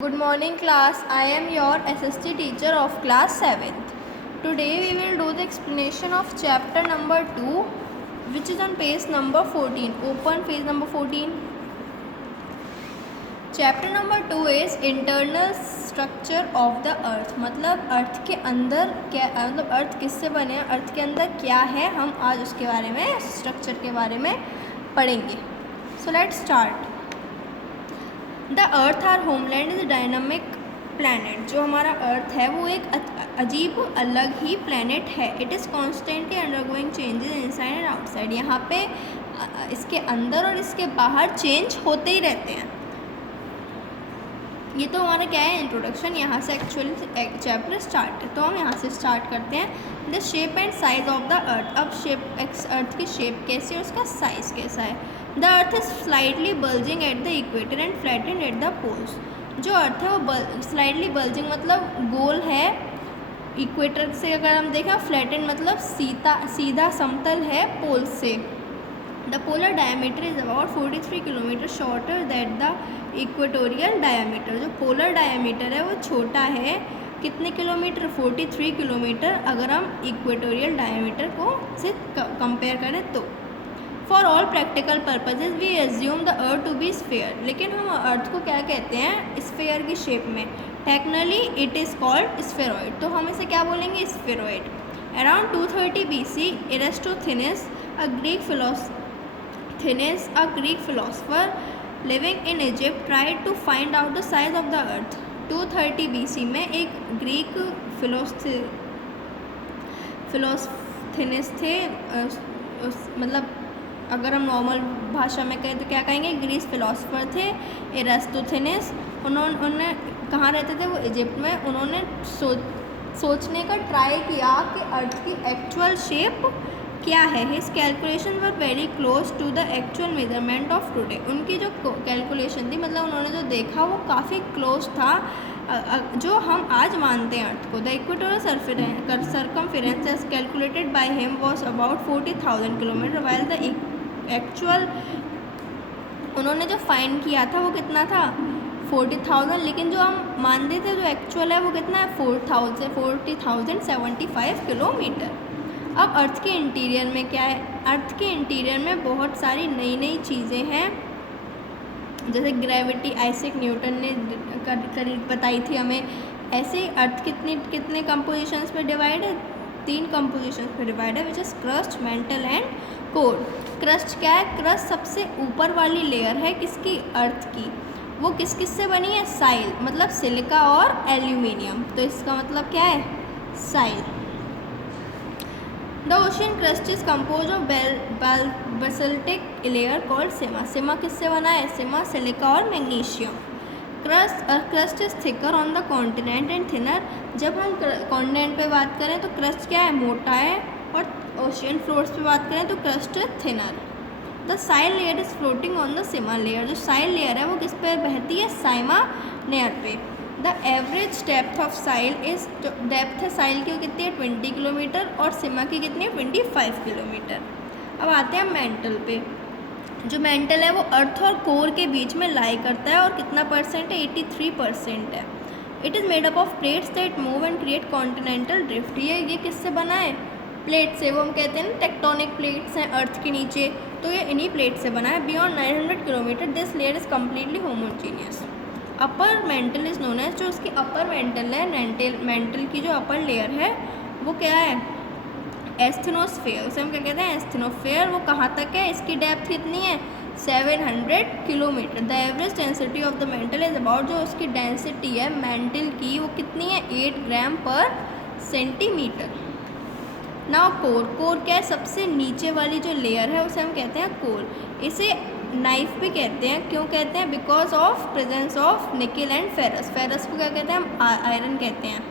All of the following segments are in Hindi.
Good morning class, I am your SST teacher of class 7th. Today we will do the explanation of chapter number 2 which is on page number 14. Open page number 14. Chapter number 2 is internal structure of the earth. मतलब अर्थ के अंदर क्या, मतलब अर्थ किससे बने हैं, अर्थ के अंदर क्या है, हम आज उसके बारे में, स्ट्रक्चर के बारे में पढ़ेंगे. So let's start. The earth or homeland is dynamic planet. जो हमारा अर्थ है वो एक अजीब अलग ही प्लानट है. It is constantly undergoing changes inside and outside. यहाँ पे इसके अंदर और इसके बाहर चेंज होते ही रहते हैं. ये तो हमारा क्या है, इंट्रोडक्शन. यहाँ से एक्चुअली चैप्टर स्टार्ट है, तो हम यहाँ से स्टार्ट करते हैं. The shape and size of the अर्थ. अब अर्थ की शेप कैसी है, उसका साइज़ कैसा है. The earth is slightly bulging at the equator and flattened at the poles. जो अर्थ है वो स्लाइडली बल्जिंग मतलब गोल है. इक्वेटर से अगर हम देखें, फ्लैटेंड मतलब सीधा समतल है पोल से. The polar diameter is about 43 kilometre shorter that the equatorial diameter. जो पोलर डायमीटर है वो छोटा है. कितने किलोमीटर, 43 किलोमीटर अगर हम इक्वेटोरियल डायमीटर को से कंपेयर करें तो. For all practical purposes we assume the earth to be sphere. लेकिन हम अर्थ को क्या कहते हैं, स्फेयर की शेप में. Technically it is called spheroid. तो हम इसे क्या बोलेंगे, spheroid. Around 230 BC Eratosthenes a Greek philosopher living in Egypt tried to find out the size of the earth. 230 BC में एक ग्रीक फिलोसथेनेस थे. मतलब अगर हम नॉर्मल भाषा में कहें तो क्या कहेंगे, ग्रीक फिलोसफर थे एरिस्टोथेनेस. उन्होंने कहाँ रहते थे, वो इजिप्ट में. उन्होंने सोचने का ट्राई किया कि अर्थ की एक्चुअल शेप क्या है. His calculation were very close to the actual measurement of today. उनकी जो कैलकुलेशन थी, मतलब उन्होंने जो देखा वो काफ़ी क्लोज था जो हम आज मानते हैं अर्थ को. The equatorial circumference as calculated by him was about 40,000 kilometre while the actual उन्होंने जो फाइंड किया था वो कितना था, 40,000. लेकिन जो हम मानते थे जो एक्चुअल है वो कितना है, 40,075 किलोमीटर. अब अर्थ के इंटीरियर में क्या है, अर्थ के इंटीरियर में बहुत सारी नई नई चीज़ें हैं. जैसे ग्रेविटी आइजैक न्यूटन ने बताई थी हमें. ऐसे अर्थ कितने कंपोजिशंस पे डिवाइड है, 3 कंपोजिशंस पे डिवाइड है, which is crust, mental and core. Crust क्या है, क्रस्ट सबसे ऊपर वाली लेयर है किसकी, अर्थ की. वो किस से बनी है, साइल मतलब सिलिका और एल्यूमिनियम. तो इसका मतलब क्या है, sial. The ocean crust is compose of basaltic layer called sima. Sima किससे बना है, सिमा सिलिका और magnesium. Crust is thicker on the continent and thinner. जब हम कॉन्टिनेंट पे बात करें तो क्रस्ट क्या है, मोटा है. और ओशियन फ्लोर्स पे बात करें तो क्रस्ट है thinner. The sial layer is floating on the sima layer. जो साइल लेयर है वो किस पे बहती है, साइमा लेयर पे. The average depth of sial is, जो डेप्थ है साइल की वो कितनी है, 20 किलोमीटर. और सिमा की कितनी है, 25 किलोमीटर. अब आते हैं मेंटल पे. जो मेंटल है वो अर्थ और कोर के बीच में लाई करता है और कितना परसेंट है, 83% है. It is made up of plates that move and create continental drift. ये किससे बना है, प्लेट से. वो हम कहते हैं ना टेक्टोनिक प्लेट्स हैं अर्थ के नीचे, तो ये इन्हीं प्लेट से बना है. Beyond 900 kilometre this layer is completely homogeneous. Upper mantle is known है, जो उसकी अपर मेंटल है, मेंटल की जो अपर लेयर है वो क्या है, एस्थेनोस्फेयर. उसे हम क्या कहते हैं, एस्थेनोस्फेयर. वो कहाँ तक है, इसकी डेप्थ कितनी है, 700 kilometre. The average density of the mental is about, जो उसकी डेंसिटी है मेंटल की वो कितनी है, 8 ग्राम पर सेंटीमीटर. नाउ कोर क्या है, सबसे नीचे वाली जो लेयर है उसे हम कहते हैं कोर. इसे नाइफ भी कहते हैं. क्यों कहते हैं, बिकॉज ऑफ प्रेजेंस ऑफ निकल एंड फेरस. फेरस को क्या कहते हैं, हम आयरन कहते हैं.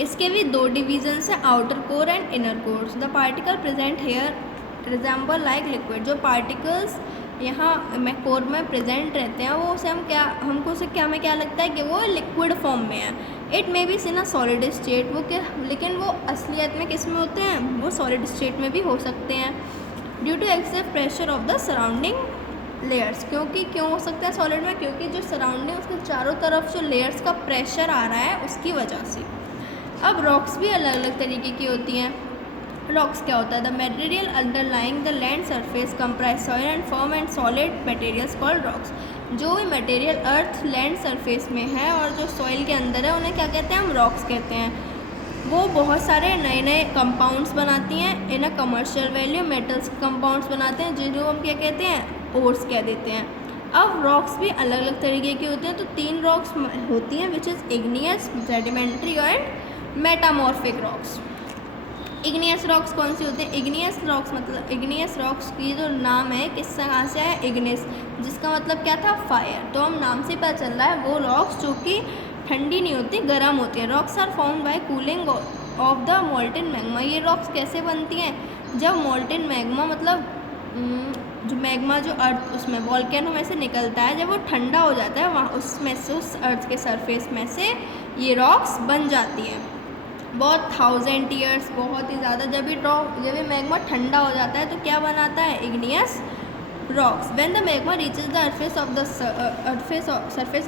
इसके भी 2 डिविजन्स हैं, outer core and inner core. The particle present here resemble like liquid. जो पार्टिकल्स यहाँ कोर में प्रेजेंट रहते हैं वो उसे हमको उसे हमें क्या लगता है कि वो लिक्विड फॉर्म में है. It may be in a solid state. वो क्या, लेकिन वो असलियत में किस में होते हैं, वो सॉलिड स्टेट में भी हो सकते हैं. Due to excess pressure of the surrounding layers. क्यों हो सकता है सॉलिड में? क्योंकि जो सराउंडिंग उसके चारों तरफ जो लेयर्स का प्रेशर आ रहा है उसकी वजह से। अब रॉक्स भी अलग अलग तरीके की होती हैं। रॉक्स क्या होता है? The material underlying the land surface comprise soil and firm and solid materials called rocks. जो भी मटेरियल अर्थ लैंड सरफेस में है और जो सॉइल के अंदर है उन्हें क्या कहते हैं? हम रॉक्स कहते हैं। वो बहुत सारे नए नए कंपाउंड्स बनाती हैं in a commercial value. Metals compounds बनाते हैं जिनको हम क्या कहते हैं? ओर्स कह देते हैं। अब रॉक्स भी अलग अलग तरीके की होती हैं। तो 3 रॉक्स होती हैं which is igneous, sedimentary and metamorphic rocks. Igneous rocks कौन सी होती है? इग्नियस रॉक्स मतलब इग्नियस रॉक्स की जो नाम है किससे कहाँ से आया? इग्निस, जिसका मतलब क्या था? फायर। तो हम नाम से पता चल रहा है वो रॉक्स जो कि ठंडी नहीं होती, गर्म होती है। Rocks are formed by cooling of the molten magma. ये रॉक्स कैसे बनती हैं? जब मोल्टेन मैग्मा मतलब जो मैग्मा जो अर्थ उसमें वॉल्केनो में से निकलता है, जब वो ठंडा हो जाता है वहाँ उसमें से उस अर्थ के सरफेस में से ये रॉक्स बन जाती हैं। बहुत 1000 ईयर्स, बहुत ही ज़्यादा। जब ये मैग्मा ठंडा हो जाता है तो क्या बनाता है? Igneous rocks. When the magma reaches the surface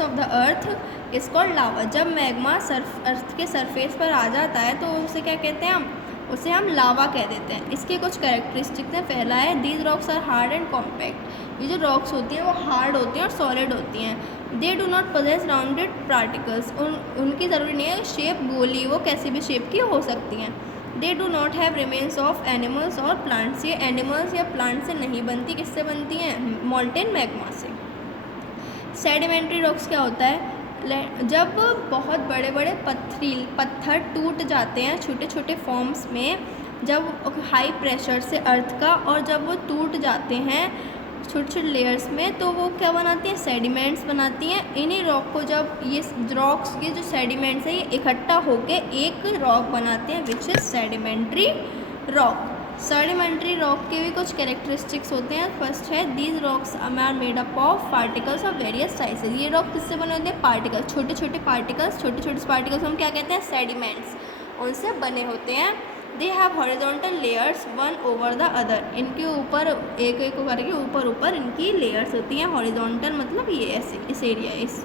of the earth is called lava. जब मैग्मा अर्थ के सरफेस पर आ जाता है तो उसे क्या कहते हैं? उसे हम लावा कह देते हैं। इसके कुछ कैरेक्टरिस्टिक्स हैं। पहला है these rocks are hard and compact. ये जो रॉक्स होती हैं वो हार्ड होती हैं और सॉलिड होती हैं। They do not possess rounded particles. उनकी ज़रूरी नहीं है शेप गोली, वो कैसी भी शेप की हो सकती हैं। They do not have remains of animals और प्लांट्स। ये एनिमल्स या प्लांट से नहीं बनती। किससे बनती हैं? मोल्टेन मैग्मा से। सेडिमेंट्री रॉक्स क्या होता है? जब बहुत बड़े बड़े पत्थर टूट जाते हैं छोटे छोटे फॉर्म्स में, जब हाई प्रेशर से अर्थ का, और जब वो टूट जाते हैं छोटे छोटे लेयर्स में तो वो क्या बनाती हैं? सेडिमेंट्स बनाती हैं। इन्हीं रॉक को जब ये रॉक्स के जो सेडिमेंट्स हैं ये इकट्ठा होके एक रॉक बनाते हैं which is sedimentary rock. Sedimentary rock के भी कुछ कैरेक्टरिस्टिक्स होते हैं। फर्स्ट है these rocks are made up of particles of various sizes. ये रॉक किससे बने होते हैं? पार्टिकल्स, छोटे छोटे पार्टिकल्स हम क्या कहते हैं? सेडिमेंट्स, उनसे बने होते हैं। They have horizontal layers one over the other. इनके ऊपर एक एक करके ऊपर इनकी लेयर्स होती हैं। हॉरिजॉन्टल मतलब ये ऐसे इस एरिया इस।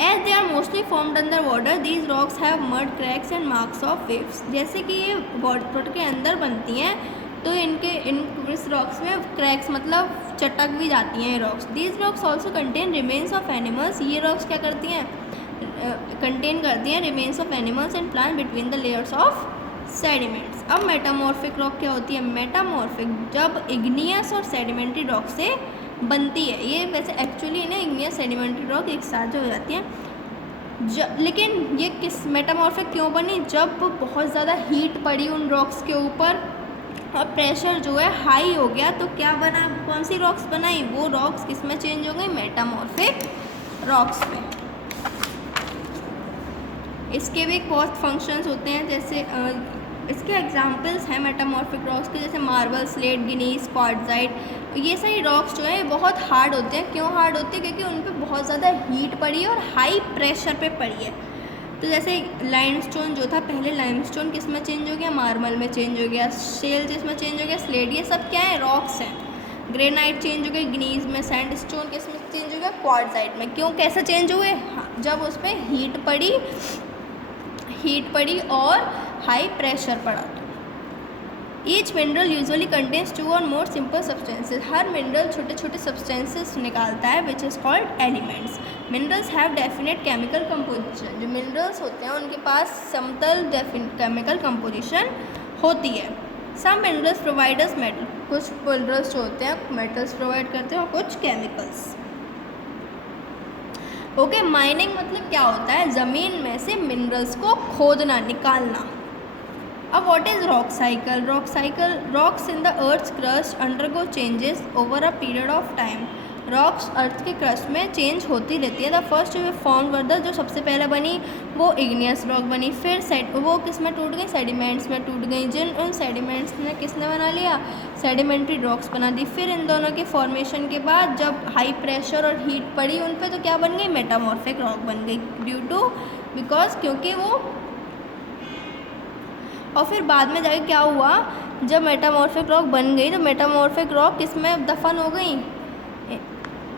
As they are mostly formed under water these rocks have mud cracks and marks of waves. जैसे कि ये वाटर के अंदर बनती हैं तो इस रॉक्स में क्रैक्स मतलब चटक भी जाती हैं ये rocks. These rocks also contain remains of animals. ये रॉक्स क्या करती हैं? कंटेन करती हैं remains of animals and plant between the layers of sediments. अब मेटामॉर्फिक रॉक क्या होती है? मेटामॉर्फिक जब इग्नियस और सेडिमेंट्री रॉक से बनती है। ये वैसे एक्चुअली ना इग्नियस सेडिमेंट्री रॉक एक साथ जो हो जाती हैं, लेकिन ये किस मेटामॉर्फिक क्यों बनी? जब बहुत ज़्यादा हीट पड़ी उन रॉक्स के ऊपर और प्रेशर जो है हाई हो गया तो क्या बना? कौन सी रॉक्स बनाई? वो रॉक्स किस में चेंज हो गई? मेटामॉर्फिक रॉक्स में। इसके भी बहुत फंक्शंस होते हैं। जैसे इसके एग्जांपल्स हैं मेटामॉर्फिक रॉक्स के, जैसे मार्बल, स्लेट, ग्नीस, क्वार्ट्जाइट। ये सारी रॉक्स जो है बहुत हार्ड होते हैं। क्यों हार्ड होते हैं? क्योंकि उन पर बहुत ज़्यादा हीट पड़ी है और हाई प्रेशर पे पड़ी है। तो जैसे लाइमस्टोन जो था पहले, लाइमस्टोन किस में चेंज हो गया? मार्बल में चेंज हो गया। शेल जिसमें चेंज हो गया? स्लेट। ये सब क्या है? रॉक्स हैं। ग्रेनाइट चेंज हो गई ग्नीज में। सैंडस्टोन किस में चेंज हो गया? क्वार्ट्जाइट में। क्यों, कैसे चेंज हुए? जब उस पर हीट पड़ी और हाई प्रेशर पड़ा। ईच मिनरल यूजुअली कंटेन्स 2 और मोर सिंपल सब्सटेंसेज। हर मिनरल छोटे छोटे सब्सटेंसेस निकालता है which is called elements. Minerals have definite chemical composition. जो मिनरल्स होते हैं उनके पास समतल केमिकल कंपोजिशन होती है। Some minerals providers metal. कुछ मिनरल्स जो होते हैं मेटल्स प्रोवाइड करते हैं और कुछ केमिकल्स। ओके, माइनिंग मतलब क्या होता है? ज़मीन में से मिनरल्स को खोदना, निकालना। अब what is rock cycle? Rocks in the earth's crust undergo changes over a period of time. Rocks earth के क्रस्ट में चेंज होती रहती है। द फर्स्ट फॉर्म वर्दर जो सबसे पहले बनी वो इग्नियस रॉक बनी। फिर वो किस में टूट गई? सेडिमेंट्स में टूट गई। उन सेडिमेंट्स ने किसने बना लिया? सेडिमेंट्री रॉक्स बना दी। फिर इन दोनों के फॉर्मेशन के बाद जब हाई प्रेशर और हीट पड़ी उन पे तो क्या बन गई? मेटामॉर्फिक रॉक बन गई। क्योंकि वो, और फिर बाद में जाके क्या हुआ? जब मेटामॉर्फिक रॉक बन गई तो मेटामॉर्फिक रॉक किस में दफन हो गई?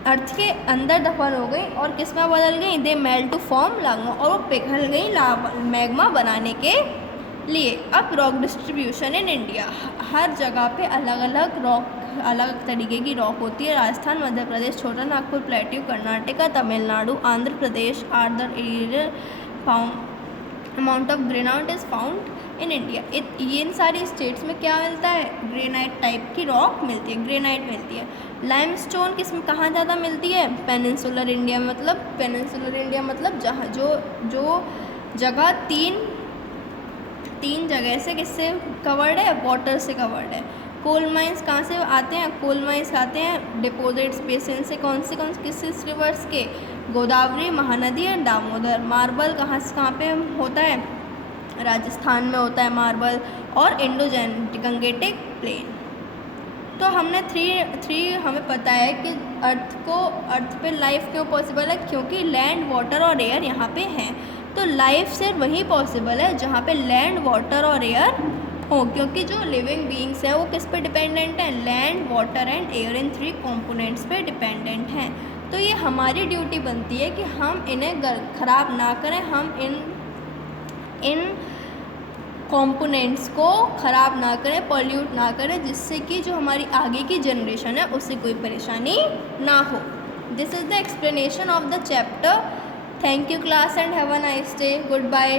अर्थ के अंदर दफन हो गई और किस में बदल गई, दे मेल्ट टू फॉर्म लावा, और वो पिघल गई लावा मैग्मा बनाने के लिए। अब रॉक डिस्ट्रीब्यूशन इन इंडिया, हर जगह पे अलग अलग रॉक, अलग तरीके की रॉक होती है। Rajasthan, Madhya Pradesh, Chota Nagpur plateau, Karnataka, Tamil Nadu, Andhra Pradesh are the area amount of granite is found in India. ये इन सारी स्टेट्स में क्या मिलता है, ग्रेनाइट टाइप की रॉक मिलती है, ग्रेनाइट मिलती है। लाइमस्टोन किस में कहाँ ज़्यादा मिलती है, पेनिनसुलर इंडिया, मतलब पेनिनसुलर इंडिया मतलब जहाँ जो जगह तीन जगह से किससे कवर्ड है, वाटर से कवर्ड है। कोल माइंस कहाँ से आते हैं, कोल माइंस आते हैं डिपोजिट्स बेसिन से, कौन से किस रिवर्स के, गोदावरी, महानदी और दामोदर। मार्बल कहाँ पे होता है, राजस्थान में होता है मार्बल, और इंडो गंगेटिक प्लेन। तो हमने थ्री हमें पता है कि अर्थ पे लाइफ क्यों पॉसिबल है, क्योंकि लैंड, वाटर और एयर यहाँ पे हैं। तो लाइफ सिर्फ वहीं पॉसिबल है जहाँ पे लैंड, वाटर और एयर हो, क्योंकि जो लिविंग बीइंग्स हैं वो किस पे डिपेंडेंट हैं, land, water and air, in 3 components पे डिपेंडेंट हैं। तो ये हमारी ड्यूटी बनती है कि हम इन्हें ख़राब ना करें, हम इन कंपोनेंट्स को ख़राब ना करें, पॉल्यूट ना करें, जिससे कि जो हमारी आगे की जनरेशन है उससे कोई परेशानी ना हो। This is the explanation of the chapter. Thank you class and have a nice day. Good bye.